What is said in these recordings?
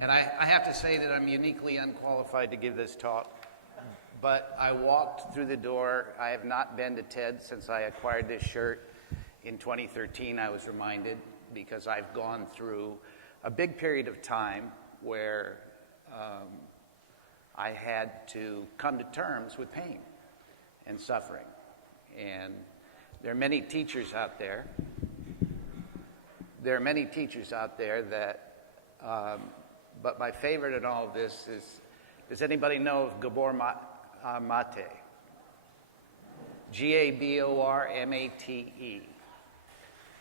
And I have to say that I'm uniquely unqualified to give this talk. But I walked through the door. I have not been to TED since I acquired this shirt in 2013, I was reminded, because I've gone through a big period of time where I had to come to terms with pain and suffering. And there are many teachers out there. That, but my favorite in all of this is, does anybody know of Gabor Mate? Gabormate.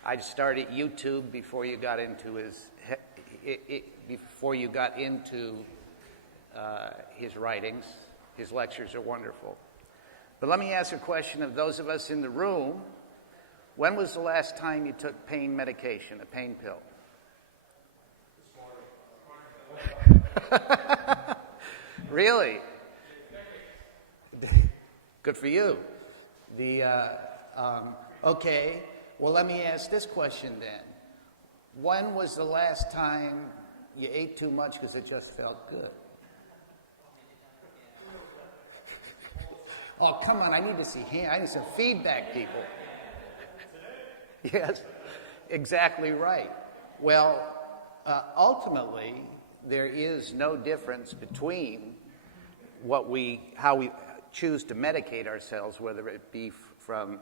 I started YouTube before you got into his writings. His lectures are wonderful. But let me ask a question of those of us in the room. When was the last time you took pain medication, a pain pill? Really? Good for you. Okay. Well, let me ask this question then. When was the last time you ate too much because it just felt good? Oh, come on, I need to see hands. I need some feedback, people. Yes, exactly right. Well, ultimately, there is no difference between how we choose to medicate ourselves, whether it be from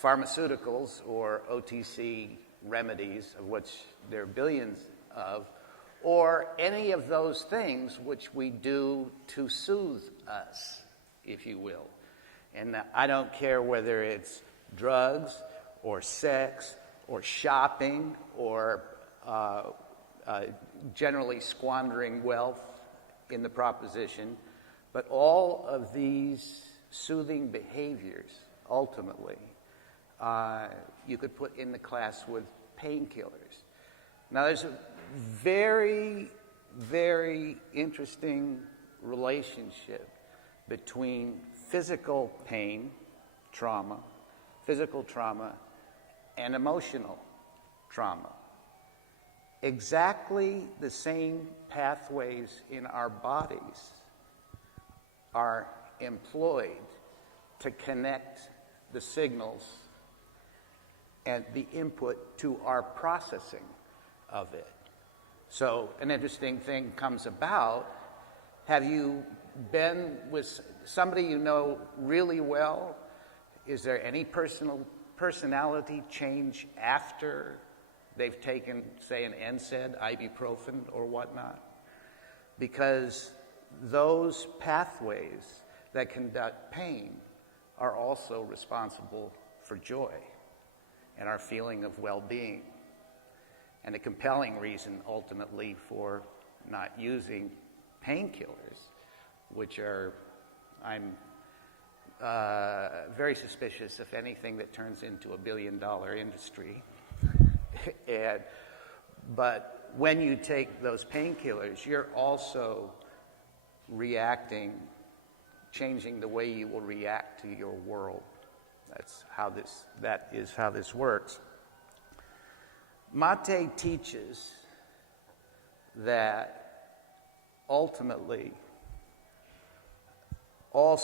pharmaceuticals or OTC remedies, of which there are billions of, or any of those things which we do to soothe us, if you will. And I don't care whether it's drugs or sex or shopping or generally squandering wealth in the proposition, but all of these soothing behaviors, ultimately, you could put in the class with painkillers. Now, there's a very, very interesting relationship between physical pain, physical trauma, and emotional trauma. Exactly the same pathways in our bodies are employed to connect the signals and the input to our processing of it. So an interesting thing comes about. Have you been with somebody you know really well? Is there any personality change after they've taken, say, an NSAID, ibuprofen, or whatnot? Because those pathways that conduct pain are also responsible for joy and our feeling of well-being. And a compelling reason, ultimately, for not using painkillers, which are, I'm very suspicious of anything that turns into a billion-dollar industry. But when you take those painkillers, you're also changing the way you will react to your world. That is how this works. Mate teaches that ultimately all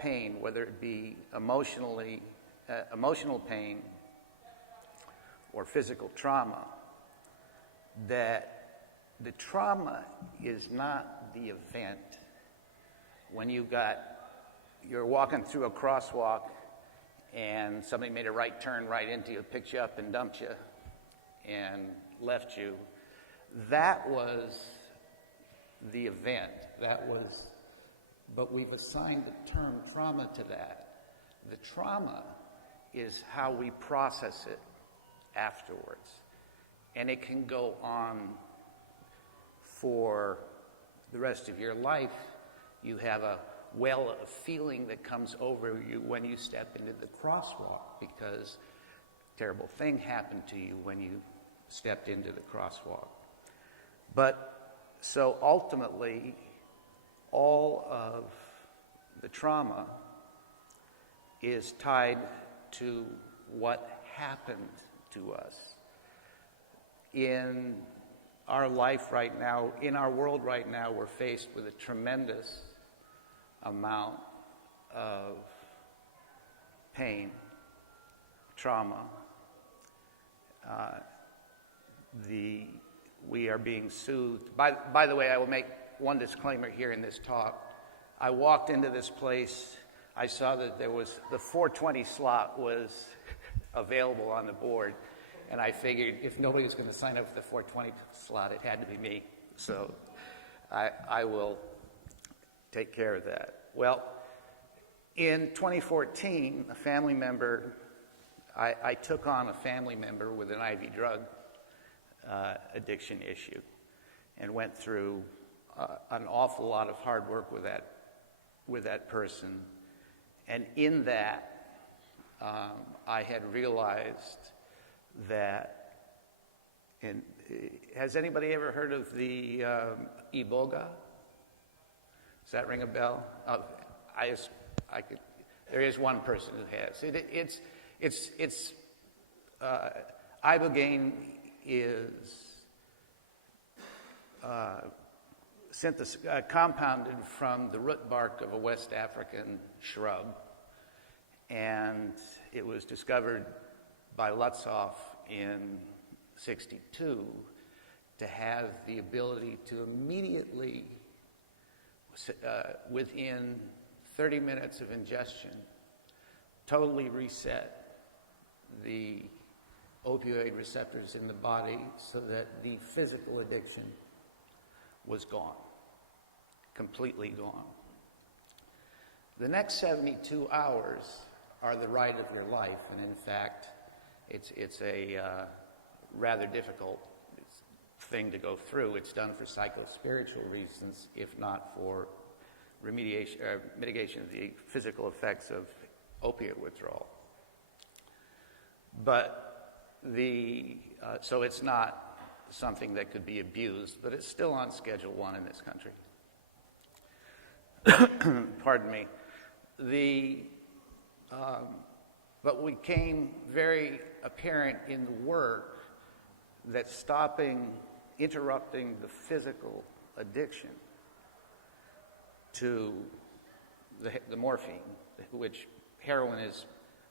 pain, whether it be emotional pain or physical trauma, that the trauma is not the event. When you're walking through a crosswalk and somebody made a right turn right into you, picked you up and dumped you and left you, that was the event. But we've assigned the term trauma to that. The trauma is how we process it afterwards. And it can go on for the rest of your life. You have a well of feeling that comes over you when you step into the crosswalk, because a terrible thing happened to you when you stepped into the crosswalk. But so ultimately, all of the trauma is tied to what happened to us. In our life right now, in our world right now, we're faced with a tremendous amount of pain, trauma. We are being soothed. By the way, I will make one disclaimer here in this talk. I walked into this place, I saw that there was, the 420 slot was available on the board, and I figured if nobody was going to sign up for the 420 slot, it had to be me. So I will take care of that. Well, in 2014, a family member, I took on a family member with an IV drug addiction issue and went through an awful lot of hard work with that person. And in that, I had realized that, has anybody ever heard of the Iboga? Does that ring a bell? There is one person who has. Ibogaine is compounded from the root bark of a West African shrub, and it was discovered by Lutzow in '62 to have the ability to immediately, within 30 minutes of ingestion, totally reset the opioid receptors in the body so that the physical addiction was gone, completely gone. The next 72 hours are the ride of your life, and in fact, it's a rather difficult thing to go through. It's done for psycho-spiritual reasons, if not for remediation or mitigation of the physical effects of opiate withdrawal. But so it's not something that could be abused, but it's still on Schedule 1 in this country. Pardon me. But we became very apparent in the work that interrupting the physical addiction to the morphine, which heroin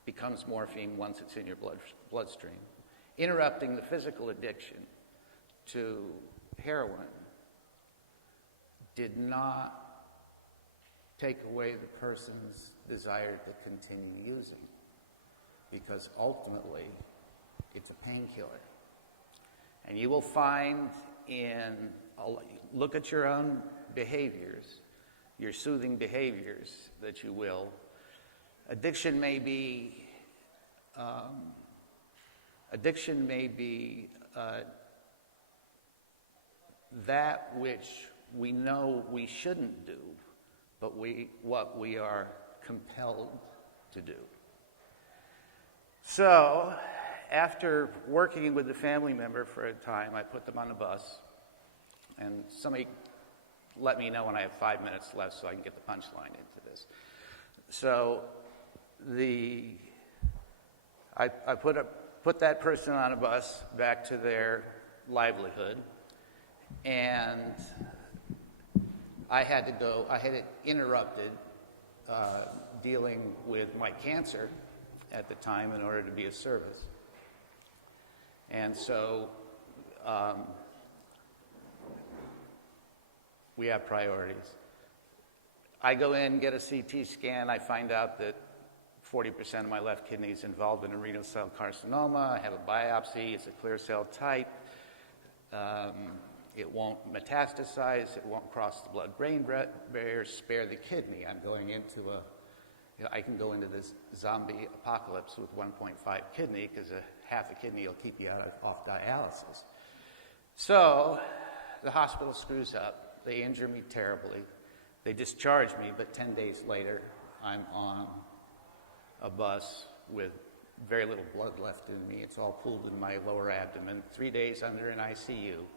becomes morphine once it's in your bloodstream. Interrupting the physical addiction to heroin did not take away the person's desire to continue using, because ultimately it's a painkiller. And you will find look at your own behaviors, your soothing behaviors that you will. Addiction may be that which we know we shouldn't do, but what we are compelled to do. So, after working with the family member for a time, I put them on a bus, and somebody let me know when I have 5 minutes left so I can get the punchline into this. So, I put that person on a bus back to their livelihood, and I had it interrupted dealing with my cancer at the time in order to be of service. And so we have priorities. I go in, get a CT scan, I find out that 40% of my left kidney is involved in a renal cell carcinoma. I have a biopsy, it's a clear cell type. It won't metastasize, it won't cross the blood-brain barrier, spare the kidney. I'm going into I can go into this zombie apocalypse with 1.5 kidney, because half a kidney will keep you off dialysis. So the hospital screws up. They injure me terribly. They discharge me, but 10 days later, I'm on a bus with very little blood left in me. It's all pooled in my lower abdomen. 3 days under an ICU.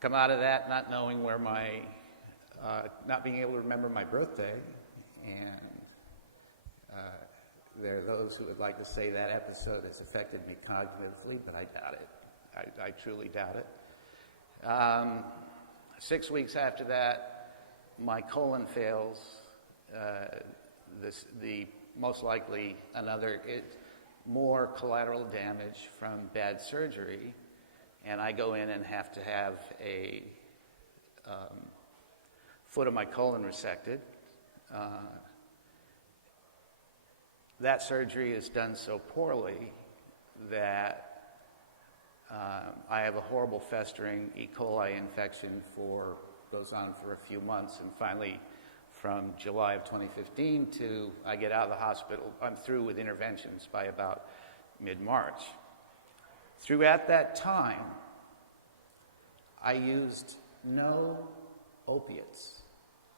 Come out of that not knowing where not being able to remember my birthday, and there are those who would like to say that episode has affected me cognitively, but I doubt it. I truly doubt it. 6 weeks after that, my colon fails. The most likely more collateral damage from bad surgery, and I go in and have to have a foot of my colon resected. That surgery is done so poorly that I have a horrible festering E. coli infection goes on for a few months, and finally from July of 2015 to I get out of the hospital, I'm through with interventions by about mid-March. Throughout that time, I used no opiates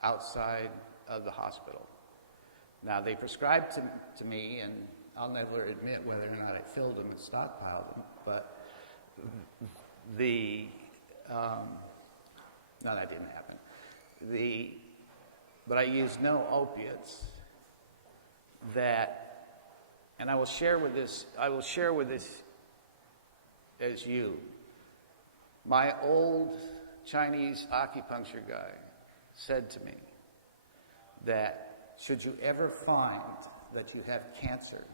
outside of the hospital. Now, they prescribed to me, and I'll never admit whether or not I filled them and stockpiled them, but no, that didn't happen. But I used no opiates and I will share with this as you. My old Chinese acupuncture guy said to me that should you ever find that you have cancer,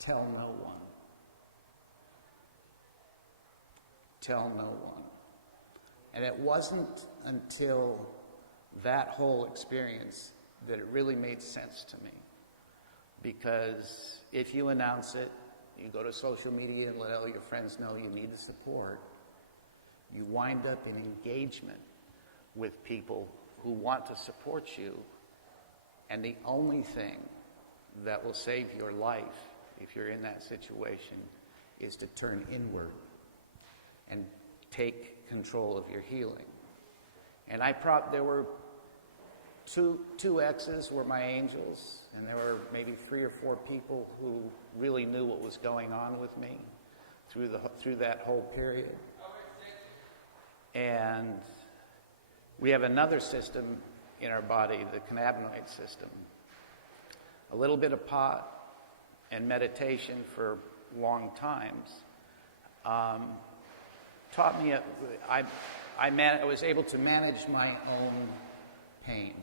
tell no one. Tell no one. And it wasn't until that whole experience that it really made sense to me. Because if you announce it, you go to social media and let all your friends know you need the support, you wind up in engagement with people who want to support you, and the only thing that will save your life if you're in that situation is to turn inward and take control of your healing. And there were two exes were my angels, and there were maybe 3 or 4 people who really knew what was going on with me through that whole period. And we have another system in our body, the cannabinoid system. A little bit of pot and meditation for long times taught me. I was able to manage my own pain.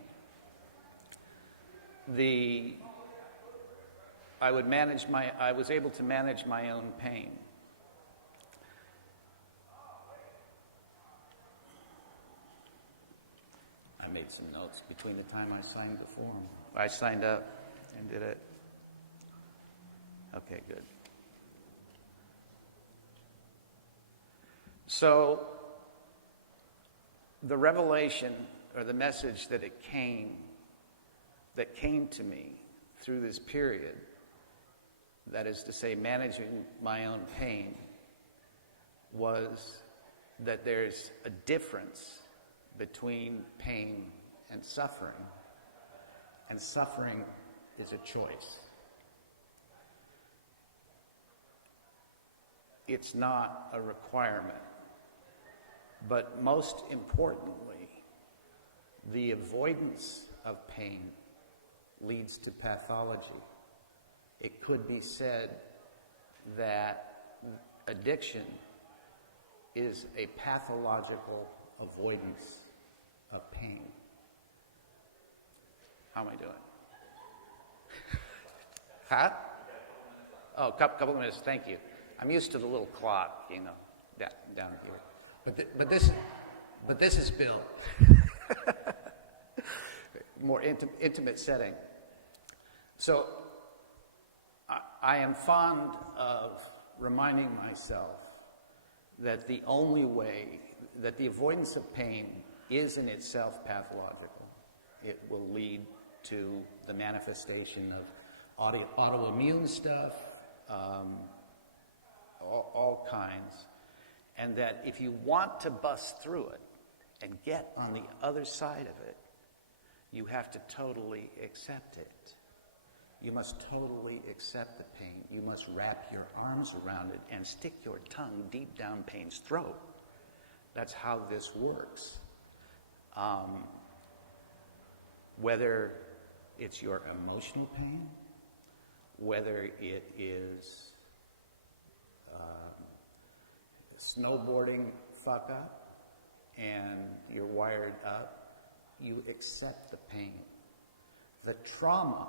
I was able to manage my own pain. I made some notes between the time I signed the form. I signed up and did it. Okay, good. So, the revelation or the message that came to me through this period, that is to say, managing my own pain, was that there's a difference between pain and suffering is a choice. It's not a requirement. But most importantly, the avoidance of pain leads to pathology. It could be said that addiction is a pathological avoidance of pain. How am I doing? Huh? Oh, a couple of minutes, thank you. I'm used to the little clock, down here. But this is Bill. More intimate setting. So I am fond of reminding myself that the only way that the avoidance of pain is in itself pathological. It will lead to the manifestation of autoimmune stuff, all kinds. And that if you want to bust through it and get on the other side of it, you have to totally accept it. You must totally accept the pain. You must wrap your arms around it and stick your tongue deep down pain's throat. That's how this works. Whether it's your emotional pain, whether it is snowboarding fuck up and you're wired up, you accept the pain. The trauma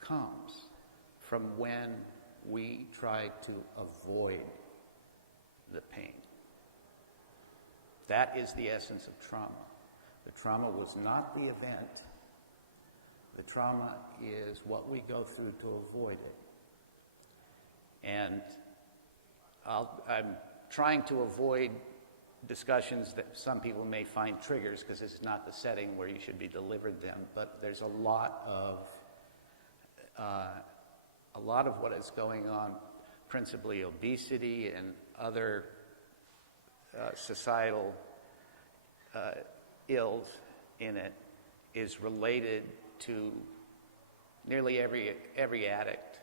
comes from when we try to avoid the pain. That is the essence of trauma. The trauma was not the event. The trauma is what we go through to avoid it. And I'm trying to avoid discussions that some people may find triggers because it's not the setting where you should be delivered them. But there's a lot of what is going on, principally obesity and other societal ills in it, is related to nearly every addict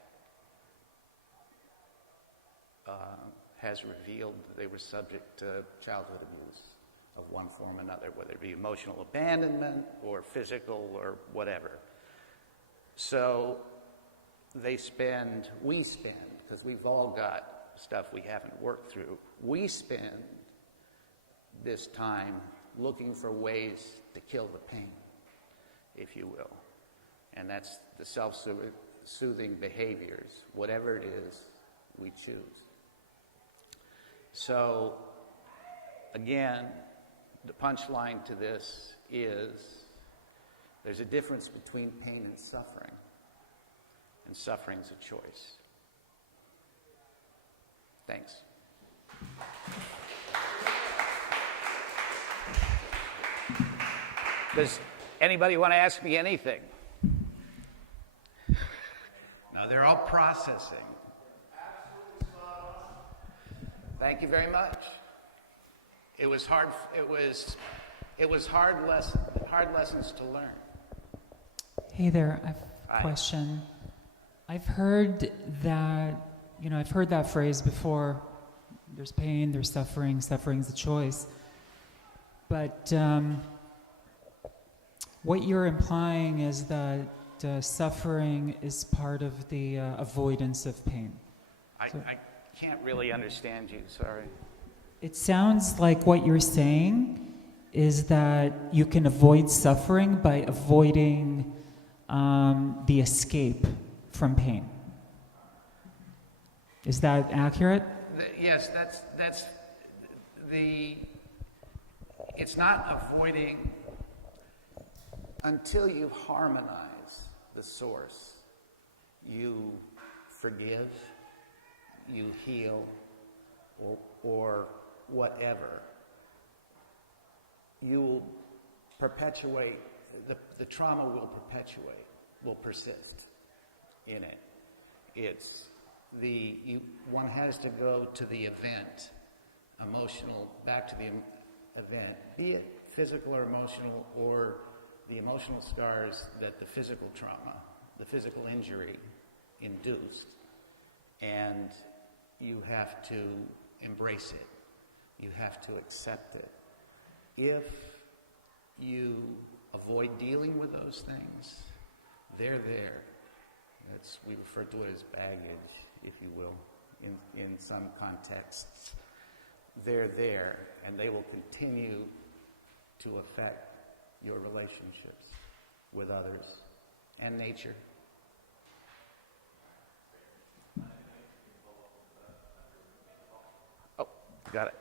has revealed that they were subject to childhood abuse of one form or another, whether it be emotional abandonment or physical or whatever. So we spend, because we've all got stuff we haven't worked through, we spend this time looking for ways to kill the pain, if you will. And that's the self-soothing behaviors, whatever it is we choose. So, again, the punchline to this is there's a difference between pain and suffering's a choice. Thanks. Does anybody want to ask me anything? No, they're all processing. Thank you very much. It was hard. It was hard lessons to learn. Hey there, I have a question. I've heard that phrase before. There's pain, there's suffering. Suffering's a choice. But what you're implying is that suffering is part of the avoidance of pain. I can't really understand you, sorry. It sounds like what you're saying is that you can avoid suffering by avoiding the escape from pain. Is that accurate? Yes, that's it's not avoiding until you harmonize the source. You forgive, you heal, or whatever. You'll perpetuate, the trauma will persist in it. It's one has to go to the event, back to the event, be it physical or emotional, or the emotional scars that the physical trauma, the physical injury induced, and you have to embrace it. You have to accept it. If you avoid dealing with those things, they're there. We refer to it as baggage, if you will, in some contexts. They're there, and they will continue to affect your relationships with others and nature. Oh, got it.